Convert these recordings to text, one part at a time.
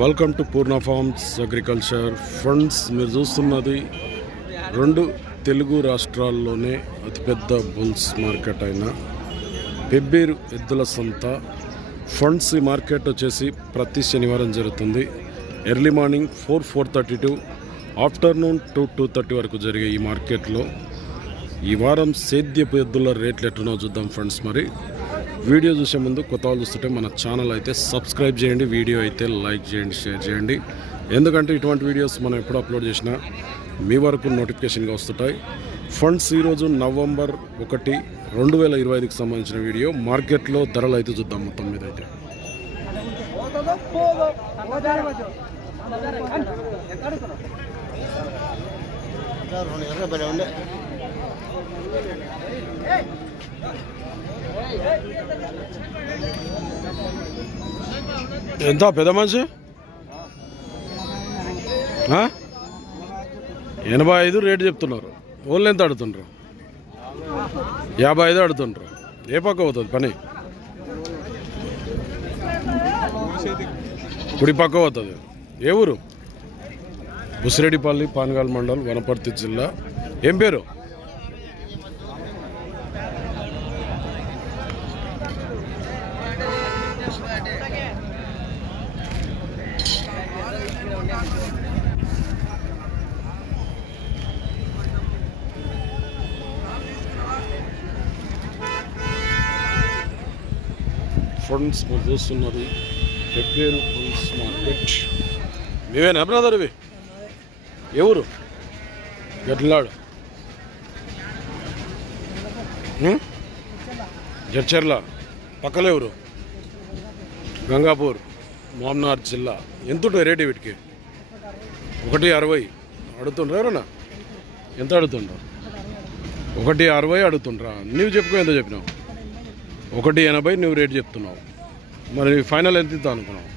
Welcome to Purna forms agriculture funds. మీరు చూస్తున్నది రెండు తెలుగు రాష్ట్రాల్లోనే అతిపెద్ద బుల్స్ మార్కెట్ అయిన పెబ్బేరు ఎద్దుల సంత ఫండ్స్. ఈ మార్కెట్ వచ్చేసి ప్రతి శనివారం జరుగుతుంది. ఎర్లీ మార్నింగ్ 4:30 టు ఆఫ్టర్నూన్ 2:30 వరకు జరిగే ఈ మార్కెట్లో ఈ వారం సేద్యపు ఎద్దుల రేట్లు ఎట్లనో చూద్దాం ఫ్రెండ్స్. మరి వీడియో చూసే ముందు కొత్త వాళ్ళు చూస్తుంటే మన ఛానల్ అయితే సబ్స్క్రైబ్ చేయండి, వీడియో అయితే లైక్ చేయండి, షేర్ చేయండి. ఎందుకంటే ఇటువంటి వీడియోస్ మనం ఎప్పుడు అప్లోడ్ చేసినా మీ వరకు నోటిఫికేషన్గా వస్తుంటాయి. ఫండ్స్ ఈరోజు నవంబర్ 1, 2025కి సంబంధించిన వీడియో. మార్కెట్లో ధరలు అయితే చూద్దాం మొత్తం మీద అయితే. ఎంత పెద్ద మనిషి 85 రేటు చెప్తున్నారు. ఓళ్ళు ఎంత అడుగుతుండ్రు? 55 అడుగుతుండ్రు. ఏ పక్క పోతుంది పని? కుడి పక్క పోతుంది. ఏ ఊరు? బుసిరెడ్డిపల్లి, పానగాల్ మండల్, వనపర్తి జిల్లా. ఏం పేరు? ఫ్రెండ్స్ మీరు చూస్తున్నది పెబ్బేరు బుల్స్ మార్కెట్. మీవేనా బ్రదర్? ఇవి ఎవరు? గట్లాడు జడ్చర్ల పక్కలో ఎవరు? గంగాపూర్, మామ్నార్ జిల్లా. ఎంత ఉంటుంది రేటు వీటికి? 1.60 అడుగుతుండ్రా ఎవరన్నా? ఎంత అడుగుతుండ్రా? 1.60 అడుగుతుండ్రా. నువ్వు చెప్పుకో, ఎంత చెప్పినావు? 1.80 నువ్వు రేటు చెప్తున్నావు. మరి ఫైనల్ ఎంత ఇద్దాం అనుకున్నావు?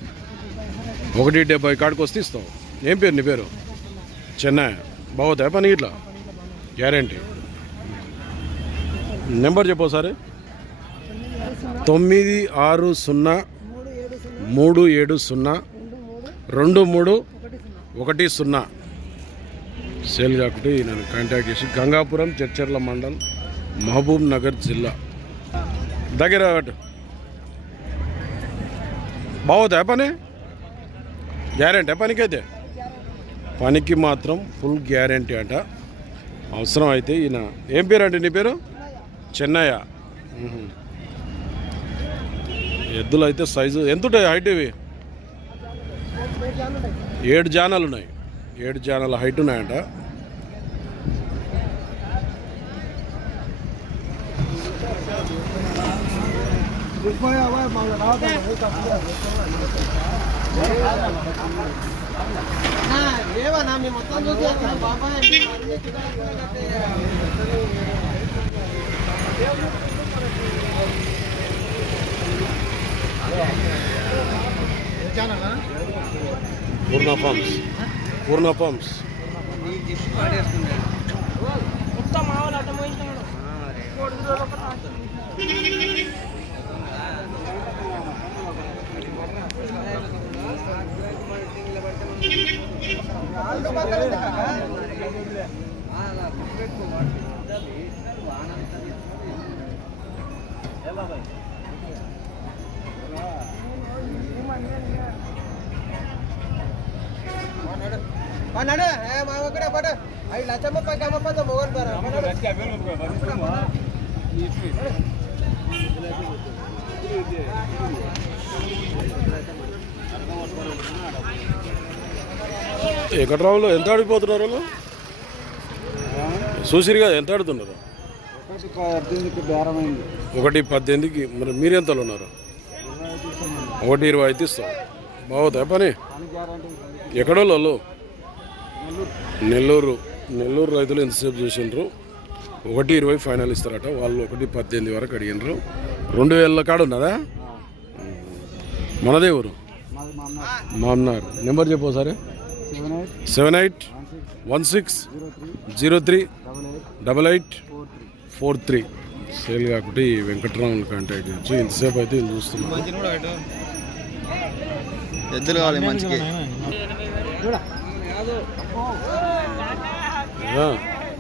1.70 కాడికి వస్తే ఇస్తావు. ఏం పేరు నీ పేరు? చెన్నై. బాగుతాయి పని ఇట్లా? గ్యారంటీ. నెంబర్ చెప్పు ఒకసారి. 9603702310 సేల్ కాకుండా నన్ను కాంటాక్ట్ చేసి. గంగాపురం, చర్చర్ల మండల్, మహబూబ్ నగర్ జిల్లా. దగ్గర బాగుతాయి పని? గ్యారంటీ పనికైతే? పనికి మాత్రం ఫుల్ గ్యారంటీ అంట. అవసరం అయితే ఈయన. ఏం పేరు అంటే నీ పేరు? చెన్నయ్య. ఎద్దులు అయితే సైజు ఎంత ఉంటాయి? హైట్ ఇవి 7 జానాలు ఉన్నాయి. 7 జానాల హైట్ ఉన్నాయంట. పూర్ణ ఫార్మ్స్. పూర్ణ ఫార్మ్స్. ఎక్కడ రావులో ఎంత అడిగిపోతున్నారు వాళ్ళు? చూసిరుగా ఎంత అడుగుతున్నారు? 1.18కి. మరి మీరు ఎంతలో ఉన్నారు? 1.20 అయితే ఇస్తాం. బాగుతాయి పని? ఎక్కడో వాళ్ళు? నెల్లూరు. నెల్లూరు రైతులు ఎంతసేపు చూసిండ్రు? 1.20 ఫైనల్ ఇస్తారట. వాళ్ళు 1.18 వరకు అడిగినారు. 2000 కాడ ఉన్నదా? మనదే ఊరు? మామ్నార్. నెంబర్ చెప్పు సరే. 7816038843 సేల్ కాకుండా ఈ వెంకటరాముని కాంటాక్ట్ చేయొచ్చు. ఇంతసేపు అయితే చూస్తున్నాం. ఎద్దులు కావాలి మంచికి.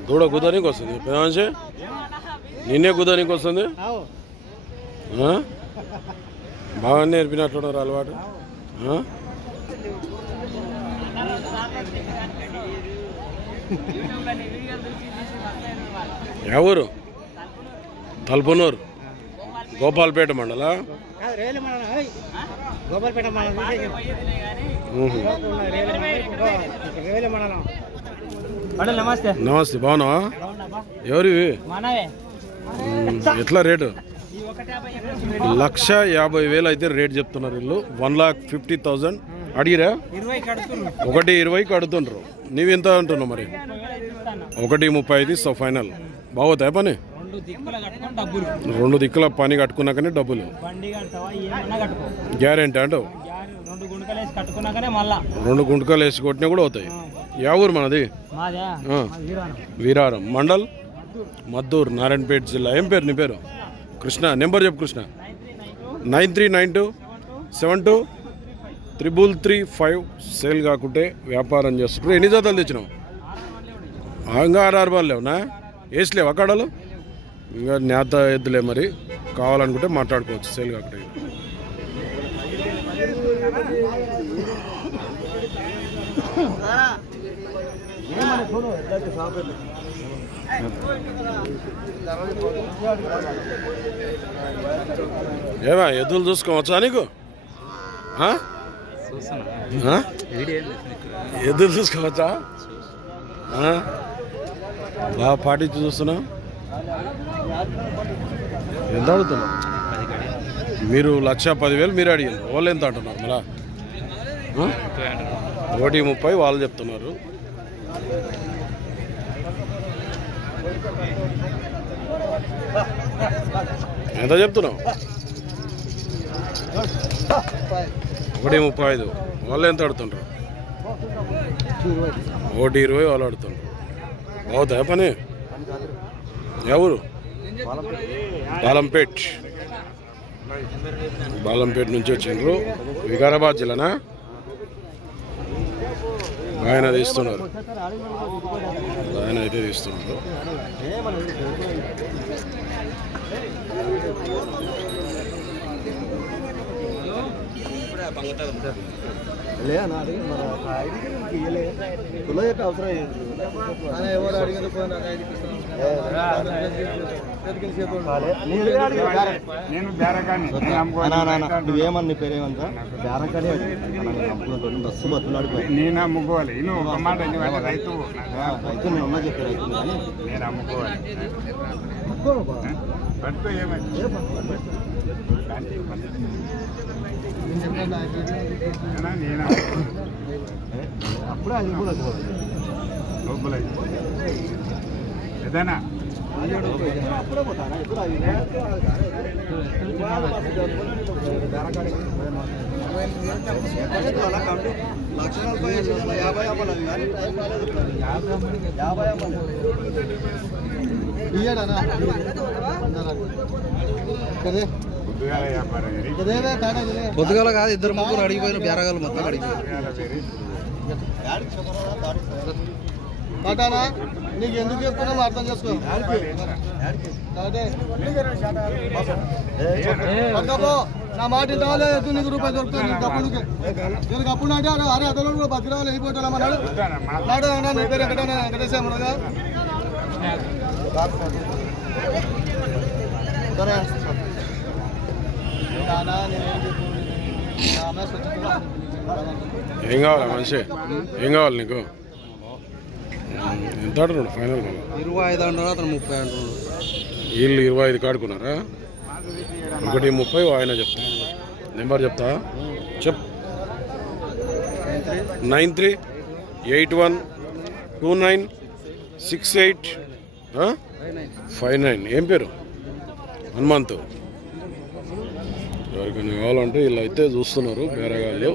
దూడ కుదరికి వస్తుంది పెద్ద నిన్నే కుదరికి వస్తుంది. బాగా నేర్పినట్లున్నారు అలవాటు. ఎవరు? తలుపునూరు గోపాల్పేట మండల. నమస్తే, బాగున్నావా? ఎవరివి? ఎట్లా రేటు? 1,50,000 అయితే రేట్ చెప్తున్నారు వీళ్ళు. 1,50,000 అడిగిరా? 1,20,000 అడుగుతుండ్రు. నీవెంత అంటున్నావు మరి? 1,35 ఇస్తావు ఫైనల్. బాగోతాయి పని? 2 దిక్కుల పని కట్టుకున్నాకనే డబ్బులు గ్యారెంటీ అంటావు? 2 గుంటకాలు వేసి కొట్టినా కూడా అవుతాయి. యా ఊరు మనది? వీరారం మండల్, మద్దూరు, నారాయణపేట జిల్లా. ఏం పేరు నీ పేరు? కృష్ణ. నెంబర్ చెప్పు కృష్ణ. 9392723335. సేల్ కాకుంటే వ్యాపారం చేస్తుంటారు. ఎన్ని జాతలు తెచ్చినావు? ఇంకా 6 బాల్ లేవునా? వేసలేవు అక్కడలు? ఇంకా నేత ఎద్దులే మరి. కావాలనుకుంటే మాట్లాడుకోవచ్చు సేల్ కాకుంటే. ఏమా ఎద్దులు చూసుకోవచ్చా నీకు? ఎద్దులు చూసుకోవచ్చా? బాగా పాటించి చూస్తున్నా. ఎంత అడుగుతున్నా? మీరు 1,10,000 మీరు అడిగారు. వాళ్ళు ఎంత అంటున్నారు మళ్ళా? 1,30,000 వాళ్ళు చెప్తున్నారు. ఎంత చెప్తున్నావు? 1,35,000 వాళ్ళు ఎంత అడుగుతుంటారు? 1,20,000 వాళ్ళు అడుగుతుంటారు. బాగుతాయా పని? ఎవరు? బాలంపేట్. బాలంపేట నుంచి వచ్చిండ్రు. వికారాబాద్ జిల్లానా? ఆయన తీస్తున్నారు. ఆయన అయితే తీస్తున్నారు. నువ్వేమన్నా పేరేమంతా బేరకానే బస్సు బతులాడిపోయి నేను అమ్ముకోవాలి. ఒక మాట రైతు రైతు నేను ఉన్నా చెప్పి రైతు కానీ నేను అమ్ముకోవాలి. అప్పుడే అది కూడా లోపల ఏదైనా అప్పుడే పోతానా? ఎప్పుడు అవి పొద్దుగాల కాదు, 2-3 అడిగిపోయిన బేరగాలు మొత్తం అడిగిపోయి. నీకు ఎందుకు చెప్తున్నావు అర్థం చేసుకో. నా మాట ఇంటాలేదు. నీకు రూపాయలు దొరుకుతాయి. నీకు డబ్బులకి నేను అప్పుడు అంటే అరే అతను కూడా బతిరావాలి వెళ్ళిపోతామన్నాడు. నాడు నీ పేరు ఎక్కడైనా వెంకటేశ్వరగా ఏం కావాలా మనిషి? ఏం కావాలి నీకు? ఎంత అంటున్నాడు ఫైనల్? 25 అంటున్నాడు, అతను 30 అంటున్నాడు. వీళ్ళు 25 కాడుకున్నారా? 1,30,000 ఆయన చెప్తా. నెంబర్ చెప్తా చెప్. 9381296859. ఏం పేరు? హనుమంతు. ఎవరికైనా కావాలంటే వీళ్ళు అయితే చూస్తున్నారు బేరగాళ్ళు.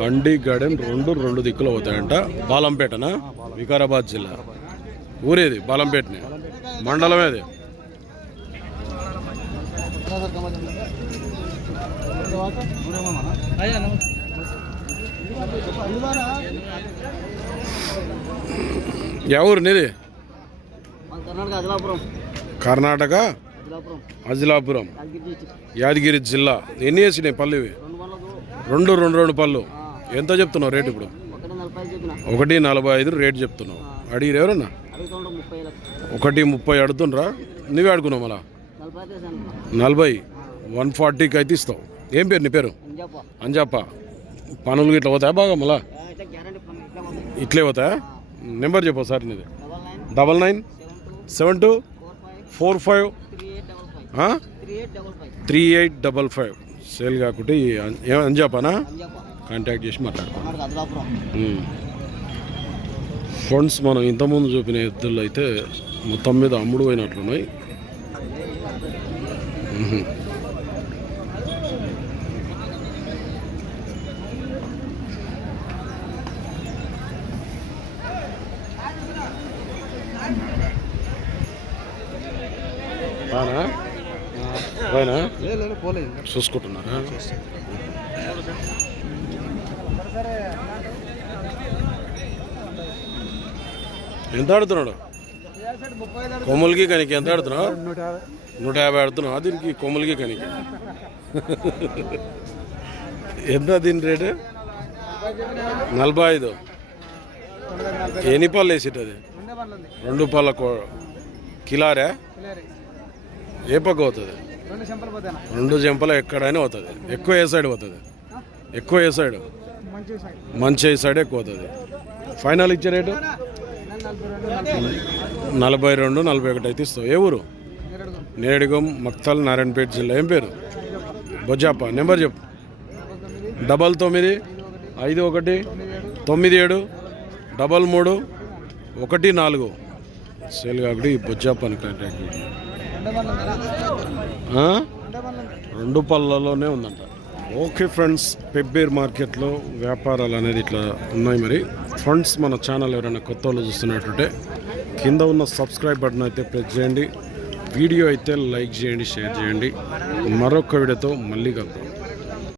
బండి గార్డెన్ 2 దిక్కులు అవుతాయంట. బాలంపేటనా? వికారాబాద్ జిల్లా. ఊరేది బాలంపేటనే, మండలమేది. ఎవరు నీది? కర్ణాటక అదిలాపురం. కర్ణాటక అజిలాపురం, యాదగిరి జిల్లా. ఎన్ని వేసినాయి పళ్ళు ఇవి? రెండు పళ్ళు. ఎంత చెప్తున్నావు రేటు ఇప్పుడు? 1.45 రేటు చెప్తున్నావు. అడిగిరు ఎవరన్నా? 1.30 అడుగుతుండ్రా? నువ్వే అడుగున్నావు మళ్ళా 40. 140కి అయితే ఇస్తావు. ఏం పేరు నీ పేరు? అంజాప. పనులు ఇట్లా పోతాయా బాగా మళ్ళా? ఇట్లే పోతాయా? నెంబర్ చెప్పు సార్ నీది. 9972453855 సేల్ కాకుంటే అంజాపానా? కాంటాక్ట్ చేసి మాట్లాడుకో. ఫండ్స్ మనం ఇంతకుముందు చూపిన ఎద్దులు అయితే మొత్తం మీద అమ్ముడు పోయినట్లున్నాయి. చూసుకుంటున్నారా? ఎంత ఆడుతున్నాడు కొమ్ములకి కనికి? ఎంత ఆడుతున్నావు? 150 ఆడుతున్నావు. దీనికి కొమ్ములకి కనికి ఎంత? దీని రేటు 45. ఎన్ని పళ్ళు వేసిట్? అది 2 పళ్ళ కిలారా? ఏ పక్క పోతుంది? 2 చెంపలు ఎక్కడైనా పోతుంది. ఎక్కువ ఏ సైడ్ పోతుంది? ఎక్కువ ఏ సైడ్? మంచి ఏ సైడ్ ఎక్కువ పోతుంది. ఫైనల్ ఇచ్చే రేటు 42, 41 అయితే ఇస్తావు. ఏ ఊరు? నేరేడుగం, మక్తల్, నారాయణపేట జిల్లా. ఏం పేరు? బొజ్జాప. నెంబర్ చెప్పు. 9951973314. సేల్ కాబట్టి ఈ బొజ్జాపని కాంటాక్ట్ చేయండి. 2 పళ్ళలోనే ఉందంట. ఓకే ఫ్రెండ్స్, పెబ్బేర్ మార్కెట్లో వ్యాపారాలు అనేది ఇట్లా ఉన్నాయి. మరి ఫ్రెండ్స్, మన ఛానల్ ఎవరైనా కొత్త వాళ్ళు చూస్తున్నట్టుంటే కింద ఉన్న సబ్స్క్రైబ్ బటన్ అయితే ప్రెస్ చేయండి. వీడియో అయితే లైక్ చేయండి, షేర్ చేయండి. మరొక వీడియోతో మళ్ళీ కలుద్దాం.